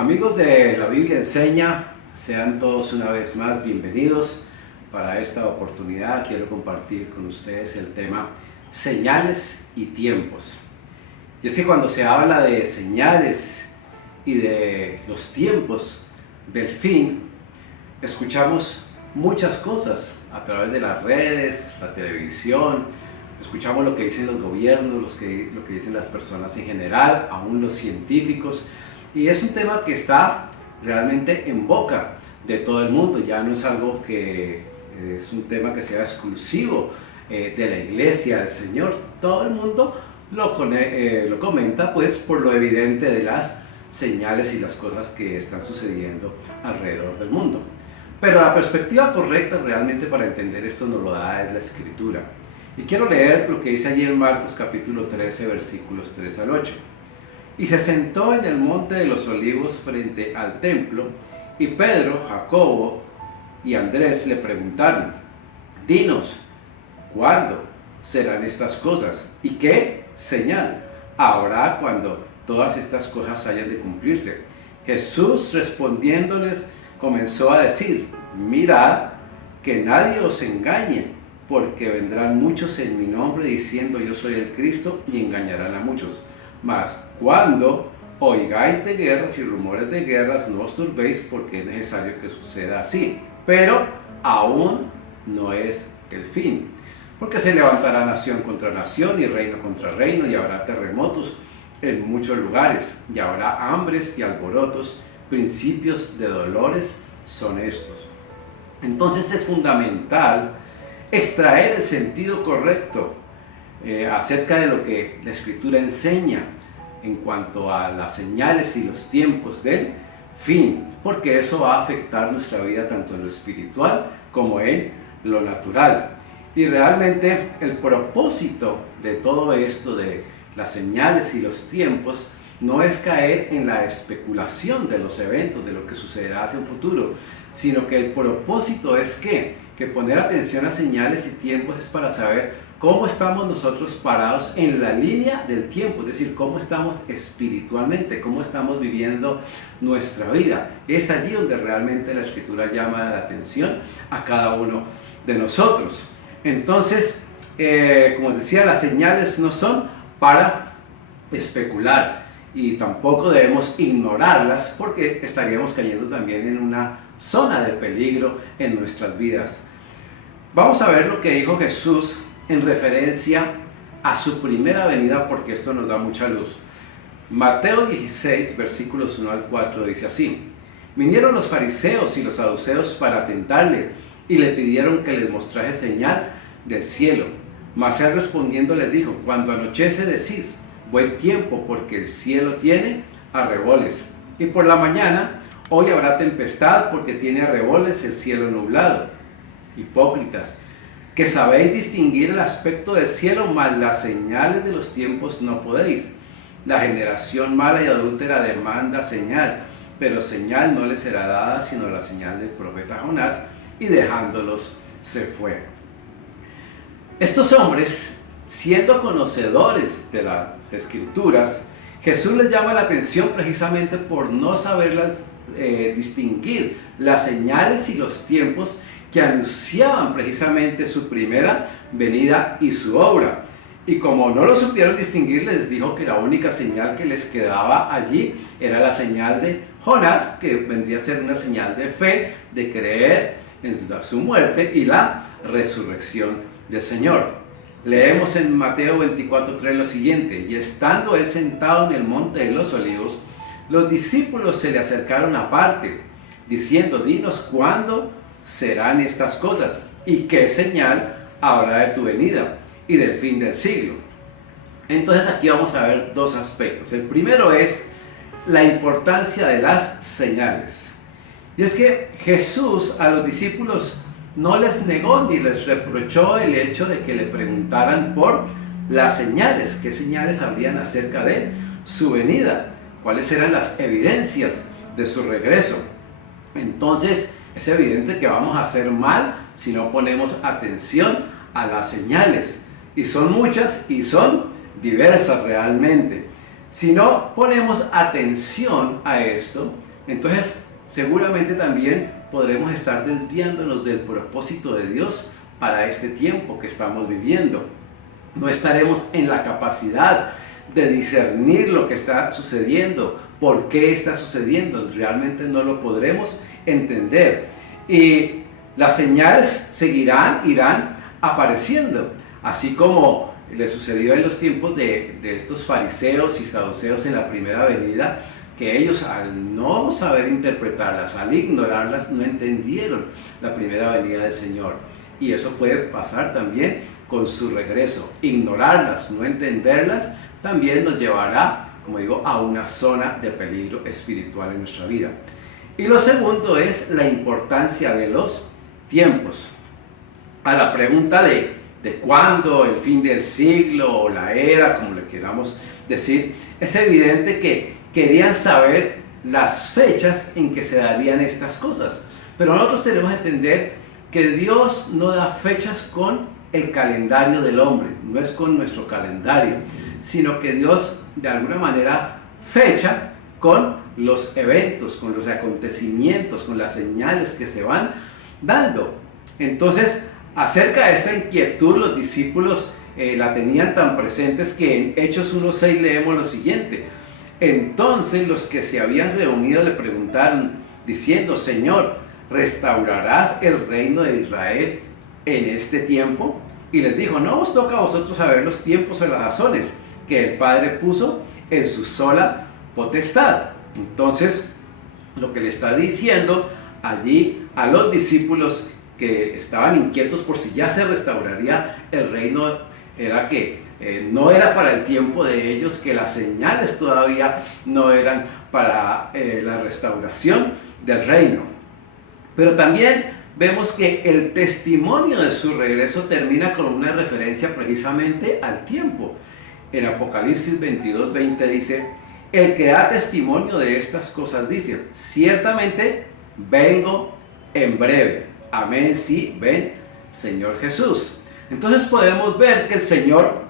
Amigos de la Biblia Enseña, sean todos una vez más bienvenidos. Para esta oportunidad quiero compartir con ustedes el tema señales y tiempos. Y es que cuando se habla de señales y de los tiempos del fin, escuchamos muchas cosas a través de las redes, la televisión, escuchamos lo que dicen los gobiernos, lo que dicen las personas en general, aún los científicos. Y es un tema que está realmente en boca de todo el mundo, ya no es algo que es un tema que sea exclusivo de la iglesia del Señor. Todo el mundo lo comenta pues por lo evidente de las señales y las cosas que están sucediendo alrededor del mundo. Pero la perspectiva correcta realmente para entender esto nos lo da es la Escritura. Y quiero leer lo que dice allí en Marcos capítulo 13 versículos 3 al 8. Y se sentó en el monte de los olivos frente al templo, y Pedro, Jacobo y Andrés le preguntaron: dinos, ¿cuándo serán estas cosas? ¿Y qué señal habrá cuando todas estas cosas hayan de cumplirse? Jesús respondiéndoles comenzó a decir: mirad que nadie os engañe, porque vendrán muchos en mi nombre diciendo yo soy el Cristo, y engañarán a muchos. Mas cuando oigáis de guerras y rumores de guerras, no os turbéis, porque es necesario que suceda así. Pero aún no es el fin. Porque se levantará nación contra nación y reino contra reino, y habrá terremotos en muchos lugares, y habrá hambres y alborotos. Principios de dolores son estos. Entonces es fundamental extraer el sentido correcto acerca de lo que la Escritura enseña en cuanto a las señales y los tiempos del fin, porque eso va a afectar nuestra vida tanto en lo espiritual como en lo natural. Y realmente el propósito de todo esto, de las señales y los tiempos, no es caer en la especulación de los eventos, de lo que sucederá hacia un futuro, sino que el propósito es que poner atención a señales y tiempos es para saber cómo estamos nosotros parados en la línea del tiempo, es decir, cómo estamos espiritualmente, cómo estamos viviendo nuestra vida. Es allí donde realmente la Escritura llama la atención a cada uno de nosotros. Entonces, como decía, las señales no son para especular, y tampoco debemos ignorarlas, porque estaríamos cayendo también en una zona de peligro en nuestras vidas. Vamos a ver lo que dijo Jesús en referencia a su primera venida, porque esto nos da mucha luz. Mateo 16, versículos 1 al 4 dice así: vinieron los fariseos y los saduceos para tentarle, y le pidieron que les mostrase señal del cielo. Mas él respondiendo les dijo: cuando anochece decís, buen tiempo, porque el cielo tiene arreboles. Y por la mañana, hoy habrá tempestad, porque tiene arreboles el cielo nublado. Hipócritas, que sabéis distinguir el aspecto del cielo, mas las señales de los tiempos no podéis. La generación mala y adúltera demanda señal, pero señal no le será dada sino la señal del profeta Jonás. Y dejándolos se fue. Estos hombres, siendo conocedores de las Escrituras, Jesús les llama la atención precisamente por no saberlas distinguir las señales y los tiempos que anunciaban precisamente su primera venida y su obra. Y como no lo supieron distinguir, les dijo que la única señal que les quedaba allí era la señal de Jonás, que vendría a ser una señal de fe, de creer en su muerte y la resurrección del Señor. Leemos en Mateo 24:3 lo siguiente: y estando él sentado en el monte de los olivos, los discípulos se le acercaron aparte, diciendo: dinos cuándo serán estas cosas, y qué señal habrá de tu venida y del fin del siglo. Entonces aquí vamos a ver dos aspectos. El primero es la importancia de las señales. Y es que Jesús a los discípulos no les negó ni les reprochó el hecho de que le preguntaran por las señales, qué señales habrían acerca de su venida, cuáles eran las evidencias de su regreso. Entonces es evidente que vamos a hacer mal si no ponemos atención a las señales, y son muchas y son diversas realmente. Si no ponemos atención a esto, entonces seguramente también podremos estar desviándonos del propósito de Dios para este tiempo que estamos viviendo. No estaremos en la capacidad de discernir lo que está sucediendo, por qué está sucediendo. Realmente no lo podremos entender. Y las señales irán apareciendo, así como le sucedió en los tiempos de estos fariseos y saduceos en la primera venida, que ellos, al no saber interpretarlas, al ignorarlas, no entendieron la primera venida del Señor. Y eso puede pasar también con su regreso. Ignorarlas, no entenderlas, también nos llevará, como digo, a una zona de peligro espiritual en nuestra vida. Y lo segundo es la importancia de los tiempos. A la pregunta de cuándo, el fin del siglo o la era, como le queramos decir, es evidente que querían saber las fechas en que se darían estas cosas. Pero nosotros tenemos que entender que Dios no da fechas con el calendario del hombre, no es con nuestro calendario, sino que Dios de alguna manera fecha con los eventos, con los acontecimientos, con las señales que se van dando. Entonces, acerca de esta inquietud, los discípulos la tenían tan presentes que en Hechos 1:6 leemos lo siguiente: entonces los que se habían reunido le preguntaron diciendo: Señor, ¿restaurarás el reino de Israel en este tiempo? Y les dijo: no os toca a vosotros saber los tiempos o las razones que el Padre puso en su sola potestad. Entonces, lo que le está diciendo allí a los discípulos que estaban inquietos por si ya se restauraría el reino, era que no era para el tiempo de ellos, que las señales todavía no eran para la restauración del reino. Pero también vemos que el testimonio de su regreso termina con una referencia precisamente al tiempo. En Apocalipsis 22:20 dice: el que da testimonio de estas cosas dice: ciertamente vengo en breve. Amén, sí, ven, Señor Jesús. Entonces podemos ver que el Señor,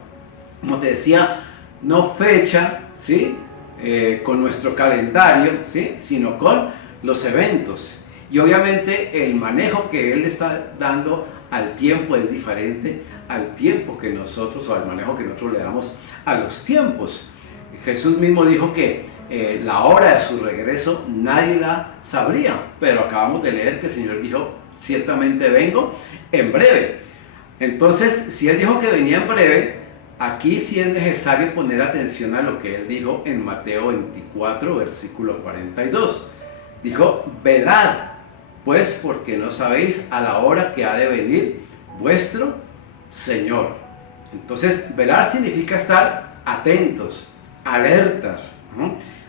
como te decía, no fecha, ¿sí? Con nuestro calendario, ¿sí? Sino con los eventos. Y obviamente el manejo que Él está dando al tiempo es diferente al tiempo que nosotros, o al manejo que nosotros le damos a los tiempos. Jesús mismo dijo que la hora de su regreso nadie la sabría, pero acabamos de leer que el Señor dijo: ciertamente vengo en breve. Entonces, si Él dijo que venía en breve, aquí sí es necesario poner atención a lo que Él dijo en Mateo 24, versículo 42. Dijo: velad, pues, porque no sabéis a la hora que ha de venir vuestro Señor. Entonces, velar significa estar atentos, alertas.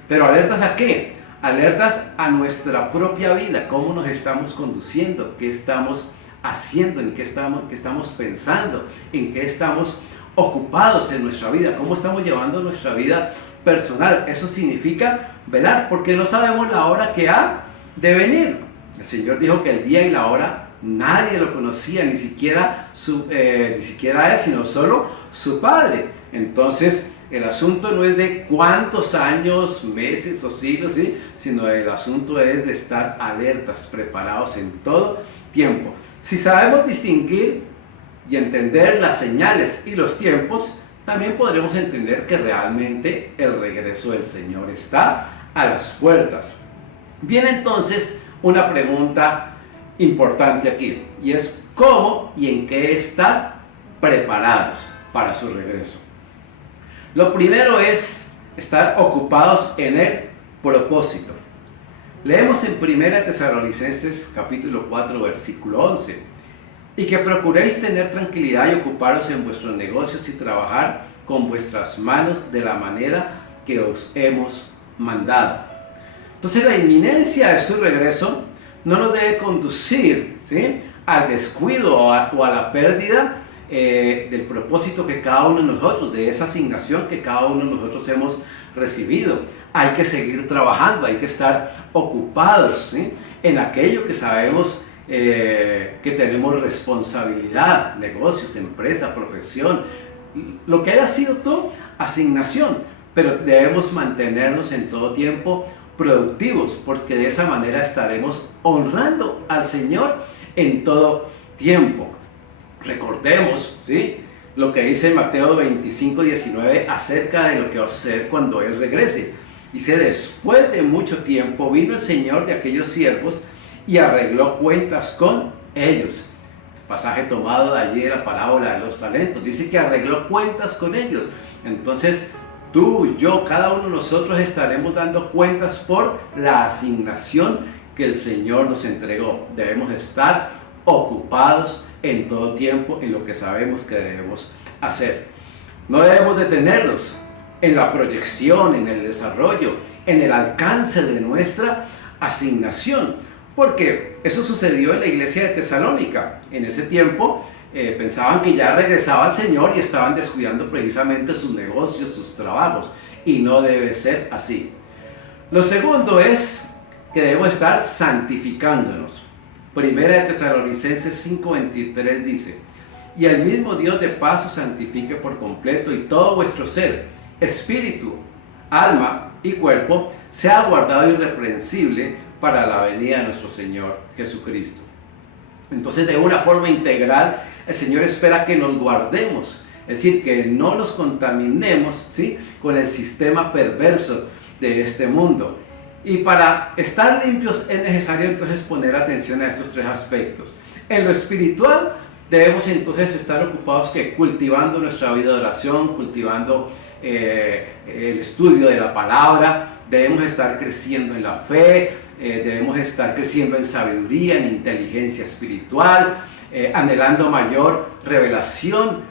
¿Pero alertas a qué? Alertas a nuestra propia vida, cómo nos estamos conduciendo, qué estamos haciendo, en qué estamos pensando, en qué estamos ocupados en nuestra vida, cómo estamos llevando nuestra vida personal. Eso significa velar, porque no sabemos la hora que ha de venir. El Señor dijo que el día y la hora nadie lo conocía, ni siquiera Él, sino solo su Padre. Entonces, el asunto no es de cuántos años, meses o siglos, ¿sí? Sino el asunto es de estar alertas, preparados en todo tiempo. Si sabemos distinguir y entender las señales y los tiempos, también podremos entender que realmente el regreso del Señor está a las puertas. Viene entonces una pregunta importante aquí, y es: ¿cómo y en qué estar preparados para su regreso? Lo primero es estar ocupados en el propósito. Leemos en 1 Tesalonicenses capítulo 4 versículo 11: y que procuréis tener tranquilidad y ocuparos en vuestros negocios y trabajar con vuestras manos de la manera que os hemos mandado. Entonces, la inminencia de su regreso no nos debe conducir, ¿sí?, al descuido o a la pérdida del propósito que cada uno de nosotros, de esa asignación que cada uno de nosotros hemos recibido. Hay que seguir trabajando, hay que estar ocupados, ¿sí?, en aquello que sabemos que tenemos responsabilidad: negocios, empresa, profesión, lo que haya sido tu asignación. Pero debemos mantenernos en todo tiempo productivos, porque de esa manera estaremos honrando al Señor en todo tiempo. Recordemos, ¿sí?, lo que dice Mateo 25:19 acerca de lo que va a suceder cuando Él regrese. Dice: después de mucho tiempo vino el Señor de aquellos siervos y arregló cuentas con ellos. Pasaje tomado de allí de la parábola de los talentos. Dice que arregló cuentas con ellos. Entonces, tú, yo, cada uno de nosotros estaremos dando cuentas por la asignación que el Señor nos entregó. Debemos estar ocupados en todo tiempo en lo que sabemos que debemos hacer. No debemos detenernos en la proyección, en el desarrollo, en el alcance de nuestra asignación, porque eso sucedió en la iglesia de Tesalónica. En ese tiempo pensaban que ya regresaba el Señor y estaban descuidando precisamente sus negocios, sus trabajos, y no debe ser así. Lo segundo es que debemos estar santificándonos. Primera de Tesalonicenses 5:23 dice: y el mismo Dios de paz os santifique por completo, y todo vuestro ser, espíritu, alma y cuerpo sea guardado irreprensible para la venida de nuestro Señor Jesucristo. Entonces, de una forma integral, el Señor espera que nos guardemos, es decir, que no nos contaminemos, ¿sí?, con el sistema perverso de este mundo. Y para estar limpios es necesario entonces poner atención a estos tres aspectos. En lo espiritual debemos entonces estar ocupados cultivando nuestra vida de oración, cultivando el estudio de la palabra. Debemos estar creciendo en la fe, debemos estar creciendo en sabiduría, en inteligencia espiritual, anhelando mayor revelación.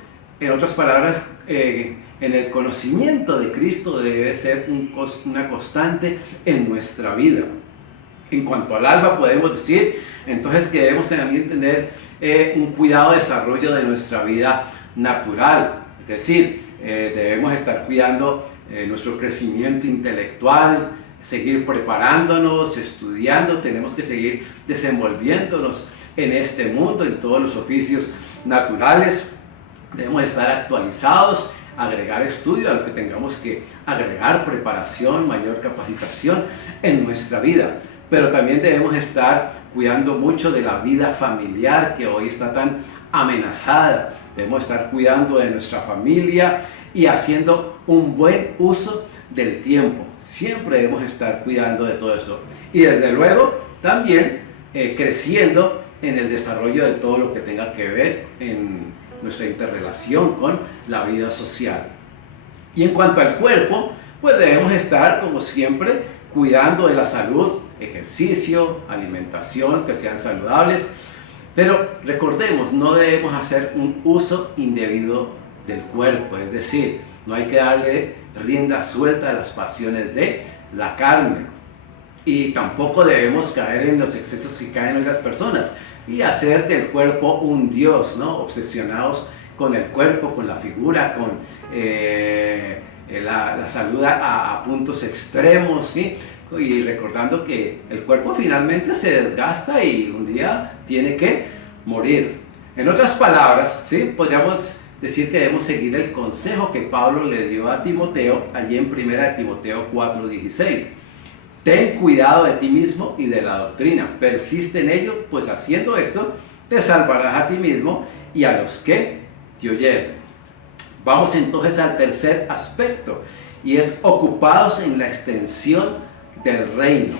En otras palabras, en el conocimiento de Cristo debe ser una constante en nuestra vida. En cuanto al alma, podemos decir entonces que debemos también tener un cuidado, desarrollo de nuestra vida natural. Es decir, debemos estar cuidando nuestro crecimiento intelectual, seguir preparándonos, estudiando. Tenemos que seguir desenvolviéndonos en este mundo, en todos los oficios naturales. Debemos estar actualizados, agregar estudio a lo que tengamos que agregar, preparación, mayor capacitación en nuestra vida. Pero también debemos estar cuidando mucho de la vida familiar, que hoy está tan amenazada. Debemos estar cuidando de nuestra familia y haciendo un buen uso del tiempo. Siempre debemos estar cuidando de todo eso. Y desde luego también creciendo en el desarrollo de todo lo que tenga que ver en nuestra interrelación con la vida social. Y en cuanto al cuerpo, pues debemos estar, como siempre, cuidando de la salud, ejercicio, alimentación, que sean saludables. Pero recordemos, no debemos hacer un uso indebido del cuerpo, es decir, no hay que darle rienda suelta a las pasiones de la carne. Y tampoco debemos caer en los excesos que caen hoy las personas y hacer del cuerpo un dios, ¿no? Obsesionados con el cuerpo, con la figura, con la salud a puntos extremos, ¿sí? Y recordando que el cuerpo finalmente se desgasta y un día tiene que morir. En otras palabras, ¿sí?, podríamos decir que debemos seguir el consejo que Pablo le dio a Timoteo allí en 1 Timoteo 4:16. Ten cuidado de ti mismo y de la doctrina, persiste en ello, pues haciendo esto te salvarás a ti mismo y a los que te oyeren. Vamos entonces al tercer aspecto, y es ocupados en la extensión del reino.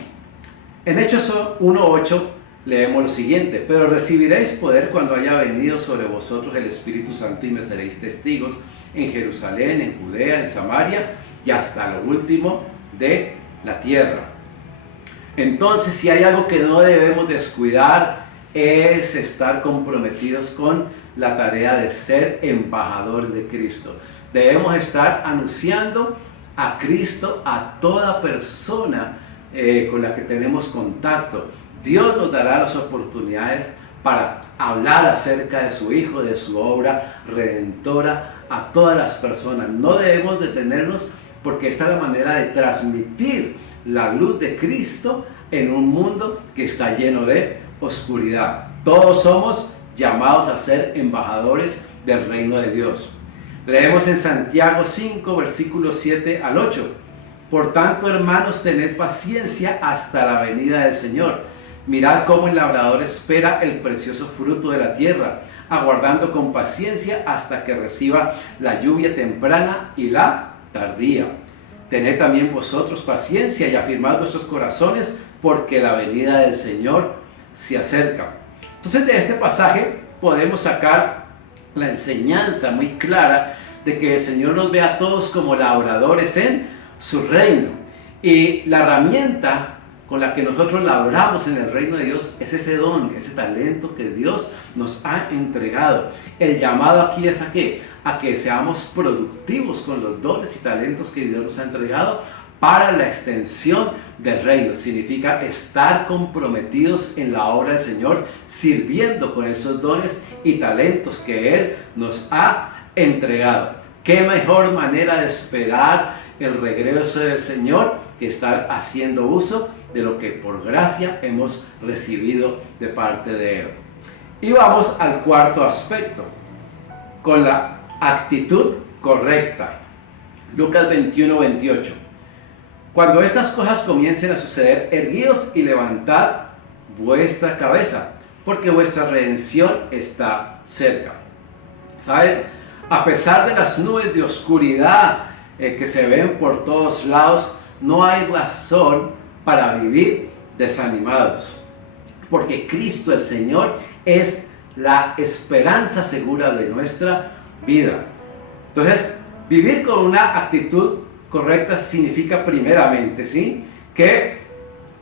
En Hechos 1:8 leemos lo siguiente: pero recibiréis poder cuando haya venido sobre vosotros el Espíritu Santo y me seréis testigos en Jerusalén, en Judea, en Samaria y hasta lo último de la tierra. Entonces, si hay algo que no debemos descuidar, es estar comprometidos con la tarea de ser embajadores de Cristo. Debemos estar anunciando a Cristo a toda persona con la que tenemos contacto. Dios nos dará las oportunidades para hablar acerca de su Hijo, de su obra redentora a todas las personas. No debemos detenernos, porque esta es la manera de transmitir la luz de Cristo en un mundo que está lleno de oscuridad. Todos somos llamados a ser embajadores del reino de Dios. Leemos en Santiago 5, versículos 7 al 8. Por tanto, hermanos, tened paciencia hasta la venida del Señor. Mirad cómo el labrador espera el precioso fruto de la tierra, aguardando con paciencia hasta que reciba la lluvia temprana y la tardía. Tened también vosotros paciencia y afirmad vuestros corazones, porque la venida del Señor se acerca. Entonces, de este pasaje podemos sacar la enseñanza muy clara de que el Señor nos ve a todos como labradores en su reino. Y la herramienta con la que nosotros labramos en el reino de Dios es ese don, ese talento que Dios nos ha entregado. El llamado aquí es ¿a qué? A que seamos productivos con los dones y talentos que Dios nos ha entregado para la extensión del reino. Significa estar comprometidos en la obra del Señor, sirviendo con esos dones y talentos que Él nos ha entregado. ¿Qué mejor manera de esperar el regreso del Señor que estar haciendo uso de lo que por gracia hemos recibido de parte de Él? Y vamos al cuarto aspecto, con la actitud correcta. Lucas 21:28. Cuando estas cosas comiencen a suceder, erguíos y levantad vuestra cabeza, porque vuestra redención está cerca. ¿Saben? A pesar de las nubes de oscuridad que se ven por todos lados, no hay razón para vivir desanimados, porque Cristo el Señor es la esperanza segura de nuestra vida. Entonces, vivir con una actitud correcta significa primeramente, ¿sí?, que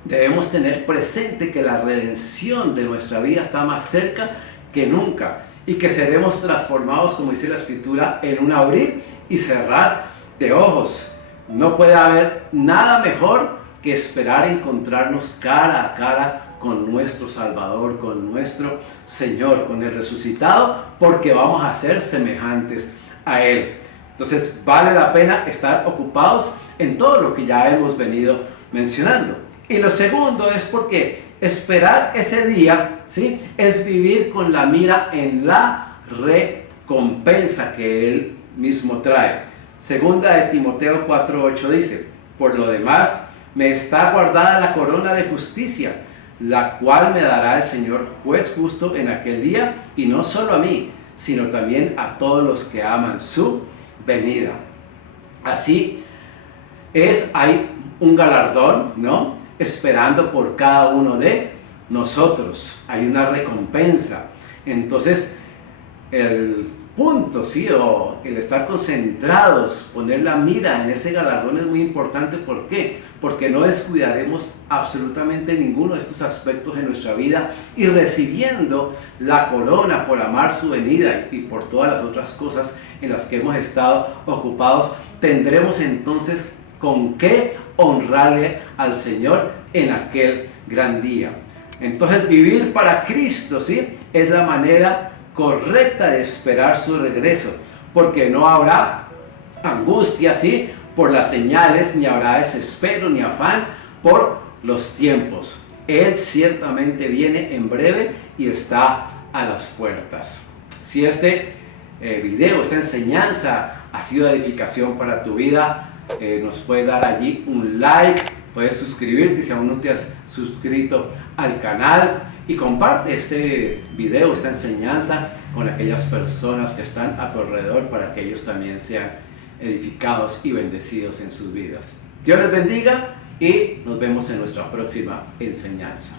debemos tener presente que la redención de nuestra vida está más cerca que nunca y que seremos transformados, como dice la Escritura, en un abrir y cerrar de ojos. No puede haber nada mejor que esperar encontrarnos cara a cara con nuestro Salvador, con nuestro Señor, con el resucitado, porque vamos a ser semejantes a Él. Entonces vale la pena estar ocupados en todo lo que ya hemos venido mencionando. Y lo segundo es porque esperar ese día, ¿sí?, es vivir con la mira en la recompensa que Él mismo trae. Segunda de Timoteo 4:8 dice: por lo demás, me está guardada la corona de justicia, la cual me dará el Señor juez justo en aquel día, y no solo a mí, sino también a todos los que aman su venida. Así es, hay un galardón, ¿no?, esperando por cada uno de nosotros. Hay una recompensa. Entonces, el punto, ¿sí?, o el estar concentrados, poner la mira en ese galardón es muy importante. ¿Por qué? Porque no descuidaremos absolutamente ninguno de estos aspectos en nuestra vida, y recibiendo la corona por amar su venida y por todas las otras cosas en las que hemos estado ocupados, tendremos entonces con qué honrarle al Señor en aquel gran día. Entonces, vivir para Cristo, ¿sí?, es la manera correcta de esperar su regreso, porque no habrá angustia, ¿sí?, por las señales, ni habrá desespero ni afán por los tiempos. Él ciertamente viene en breve y está a las puertas. Si este video, esta enseñanza ha sido edificación para tu vida, nos puedes dar allí un like, puedes suscribirte si aún no te has suscrito al canal, y comparte este video, esta enseñanza con aquellas personas que están a tu alrededor, para que ellos también sean edificados y bendecidos en sus vidas. Dios les bendiga y nos vemos en nuestra próxima enseñanza.